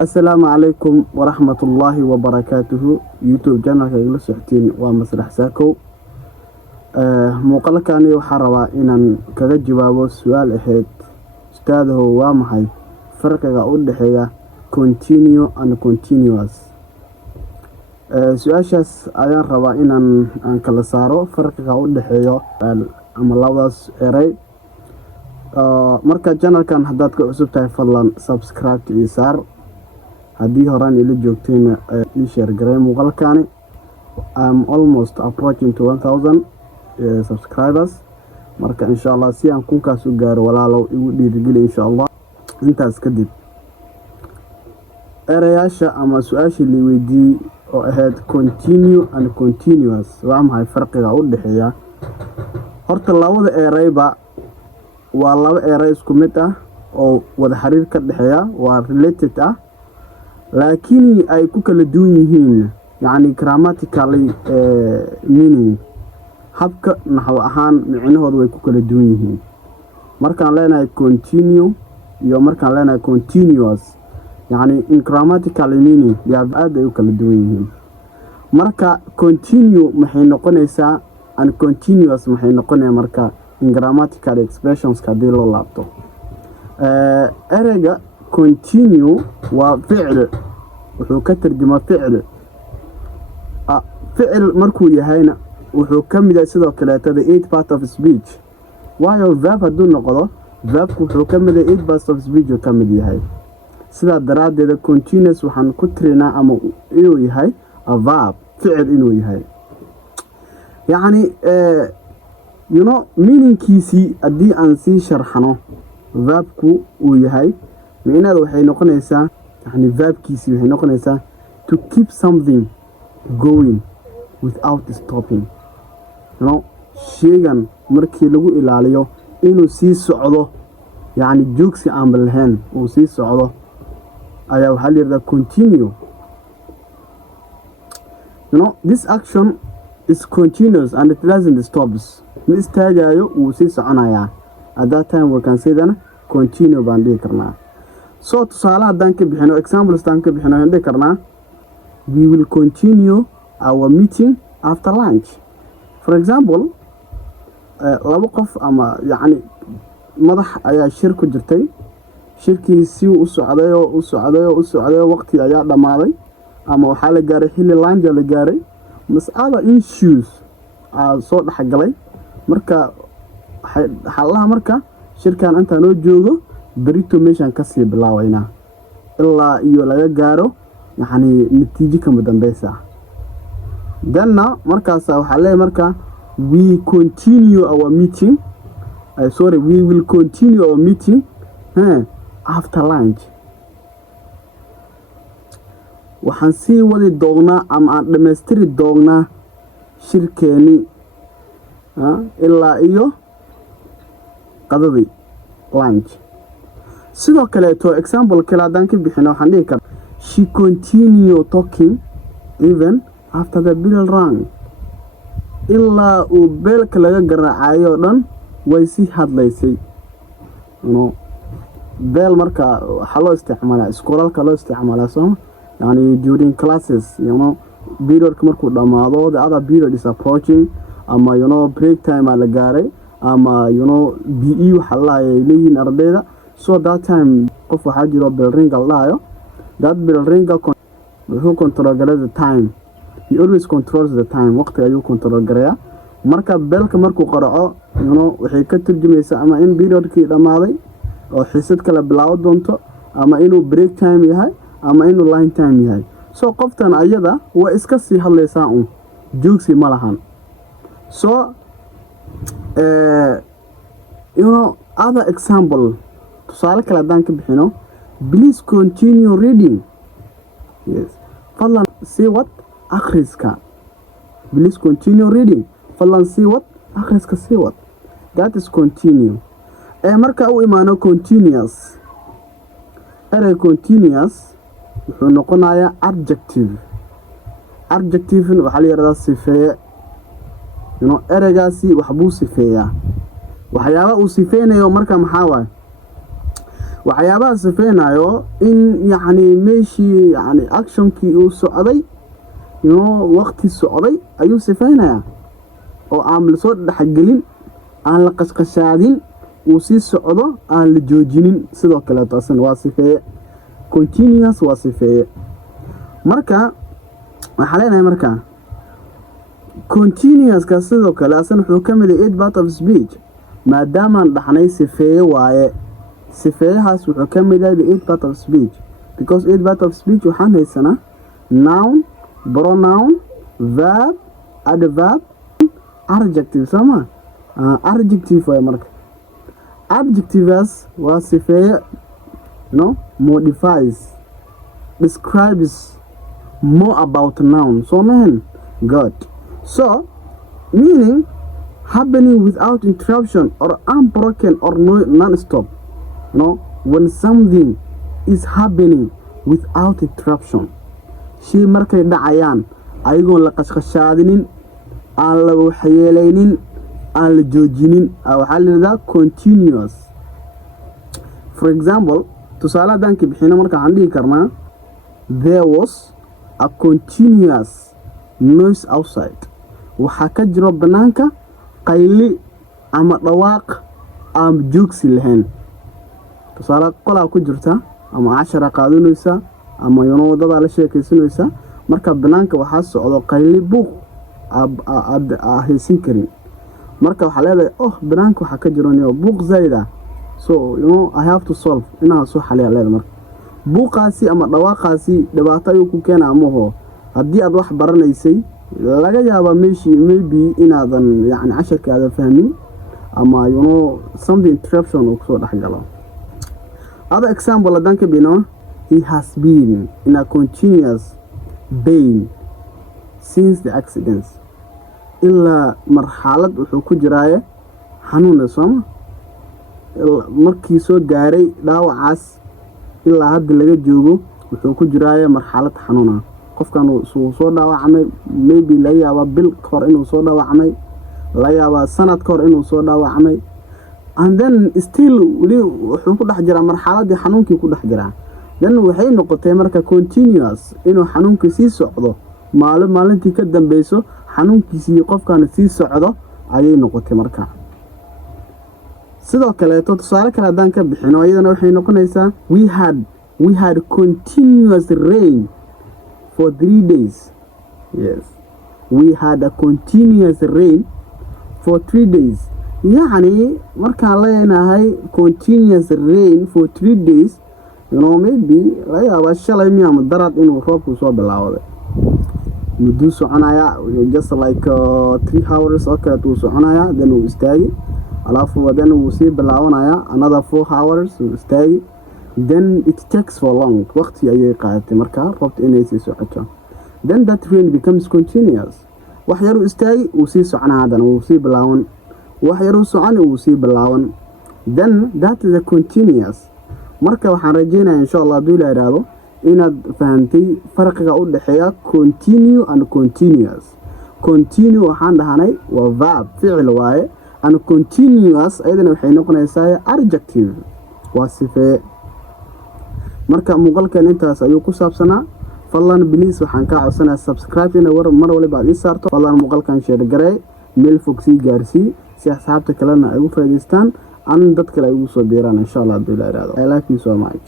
السلام عليكم ورحمة الله وبركاته. يوتيوب channel كإنجلش سحتين ومسرح ساكو. مقالة كاني وحروا إن كذا جوابه سؤال إحد استاذه وامحي فرقه udhaxeeya continue and continuous. su-aashaas ayaan rabaa inaan kala saaro farqiga u dhaxeeyo ama labadaas eray. marka channelkan haddaad ka cusub tahay fadlan subscribe iyo saar, haddii horaan ila joogtayna ii share garee muuqaalkani. I'm almost approaching to 1000 subscribers, marka insha Allah si aan kunkaas u gaaro walaalow igu dhiirigeli insha Allah. intaas kadib erayaasha ama su-aashii la weydiiyey oo ahayd continue and continuous waa maxay farqiga u dhaxeeya. horta labada erayba waa laba eray isku mid ah oo wada xiriir ka dhaxeeya, waa related ah, laakiin ay ku kala duwan yihiin yani grammatically meaning, habka naxwo ahaan micnahooda way ku kala duwan yihiin. markaan leenahay continue iyo markaan leenahay continuous, yani in grammatical meaning aad ay u kala duwan yihiin. marka continue maxay noqonaysaa and continuous maxay noqonaysaa marka in grammatical expressions ka dii loo laabto. ereyga continue waa ficil, wuxuu ka tarjumaa ficil. ficil markuu yahayna wuxuu ka mid yahay sidoo kale the 8 part of speech. waayo verb hadduu noqdo, verbku wuxuu ka mid yahay 8 parts of speech uu ka mid yahay. sidaa daraaddeeda continuous waxaan ku tirinaa ama inuu yahay a verb, ficil inuu yahay. yacni meaningkiisii haddii aan sii sharxano, verbku uu yahay micnaheedu waxay noqonaysaa, yani verbkiisii waxay noqonaysaa to keep something going without stopping. sheygan markii lagu ilaaliyo inuu sii socdo, yani joogsi aan lahayn uu sii socdo, ayaa waxaa la yiraahdaa continue. this action is continuous and it doesn't stop. ma istaagayo, wuu sii soconayaa. at that time we can say then continue baan dhihi karnaa. so tusaale haddaan ka bixino, examples haddaan ka bixino, waxaan dhihi karnaa we will continue our meeting after lunch. for example, laba qof ama yani madax ayaa shir ku jirtay, shirkii si u socdayo waqti ayaa dhamaaday ama waxaa la gaaray xilli lunch la gaaray, mas'ala issues soo dhaxgalay. marka xalaha marka shirkan inta noo joogo berito meeshan ka sii bilaawaynaa ilaa iyo laga gaaro yani natiijo kama dambaysa. danna markaas waxaa leeyahay marka we continue our meeting, we will continue our meeting after lunch. waxaan sii wadi doonaa ama aan dhammaystiri doonaa shirkeeni ilaa iyo qadadii lunch. sidoo kaleeto example kale haddaan ka bixino, waxaan dhihi karaa she continue talking even after the bell rang. ilaa uu beelka laga garaacayo dhan way sii hadlaysay. bell marka waxaa loo isticmaalaa iskoolalka, loo isticmaalaa soo yani during classes, periodka markuu dhamaado, the other period is approaching, ama break time la gaaray, ama be waxa la leeyihiin ardayda. so that time qof waxaa jiro bell ring la dhahayo, that bell ring wuxuu control garaa the time, he always controls the time, waqti ayuu control garaa. marka bellka markuu qaraco waxay ka turjumaysaa ama in periodkii dhamaaday oo xisad kala bilaaw doonto, ama inuu break time yahay, ama inuu line time yahay. so qoftan ayada waa iska sii hadlaysaa joogsi ma lahan. so other example, tusaale kale haddaan ka bixino, please continue reading. yes, fadlan sii wad akhriska. please continue reading, fadlan sii wad akhriska, sii wad. that is continue. marka uu imaano continuous, erey continuous wuxuu noqonayaa adjective. adjective waxaa la yiraahdaa sifeeye. ereygaasi waxbuu sifeeyaa, waxyaaba uu sifeynayo marka maxaa waaye waxyaabaha sifeynayo in yani meeshii yani actionkii uu socday waqti socday ayuu sifeynaya oo aan la soo dhaxgelin aan la qashqashaadin uu sii socdo aan la joojinin sidoo kale taasina waa sifeeye continuous waa sifeeye marka waxa leenahay marka continuous ka sidoo kale asana wuxuu ka mid yahay part of speech maadaama dhaxnay sifeeye waaye sifeeyahaas wuxuu ka mid yahay part of speech because part of speech waxaan haysanaa noun pronoun verb adverb adjective sama adjective way marka adjectives waa sifeeye modifies describes more about noun so man good so meaning happening without interruption or unbroken or non-stop when something is happening without interruption shay markay dhacayaan ayagoon la qashqashaadinin aan la waxyeelaynin aan la joojinin waxaa la yidhahdaa continuous for example tusaale haddaan ka bixino marka waxaan dhihi karnaa there was a continuous noise outside waxaa ka jiro banaanka qayli ama dhawaaq aan joogsi lahayn tusaale qolaa ku jirta ama cashara qaadanaysa ama wadada la sheekaysanaysa marka banaanka waxaa socdo qayli buuq haysan karin marka waxaa leedahay banaanka waxaa ka jiro buuq zaid ah so I have to solve inaan soo xaliya leedahay marka buuqaasi ama dhawaaqaasi dhibaato ayuu ku keenaa amaho haddii aad wax baranaysay laga yaabaa maybe inaadan yani casharkaada fahmin ama something interruption uu kusoo dhex galo other example haddaan ka bino he has been in a continuous pain since the accident ilaa marxalad wuxuu ku jiraaye xanuun sooma markii soo gaaray dhaawacaas ilaa hadda laga joogo wuxuu ku jiraaye marxalad xanuun qofkan uu soo dhaawacmay maybe laga yaabaa bil hor inuu soo dhaawacmay laga yaabaa sanad hor inuu soo dhaawacmay and then still wali wuxuu ku dhex jiraa marxaladii xanuunkii ku dhex jiraa dan waxay noqotay marka continuous inuu xanuunkii sii socdo maalintii ka dambayso xanuunkiisii qofkan sii socdo ayay noqotay marka sidoo kale tusaale kale haddaan ka bixino iyadana waxay noqonaysaa we had continuous rain for 3 days yes we had a continuous rain for 3 days يعني markaan leenahay continuous rain for 3 days maybe la yaabaa shalay miyama darad inuu roobku soo bilaawday muddo soconaya just like 3 hours oo kale uu soconaya then uu istaagi alaafu wadan uu sii bilaawanaya another 4 hours uu istaagi then it takes for long waqti ayay qaadatay marka roobta inay sii socoto then that rain becomes continuous wax yar uu istaagi uu sii soconaya haddana uu sii bilaawan wax yar uu socon uu sii bilaawan then that is a continuous marka waxaan rajeynayaa insha Allah hadii la yiraahdo inaad fahantay farqiga u dhaxeeya continue and continuous continue waxaan dhahanay waa verb ficil waaye and continuous ayadana waxay noqonaysaa adjective waa sife marka muuqaalkan intaas ayuu ku saabsanaa fadlan please waxaan ka codsanayaa subscribe ina mar waliba aad saarto fadlan muuqaalkan share garay meel fog sii gaarsii si asxaabta kalena ay u faa'iideystaan aan dad kale ay ugu soo biiraan insha Allah hadii la yiraahdo I like you so much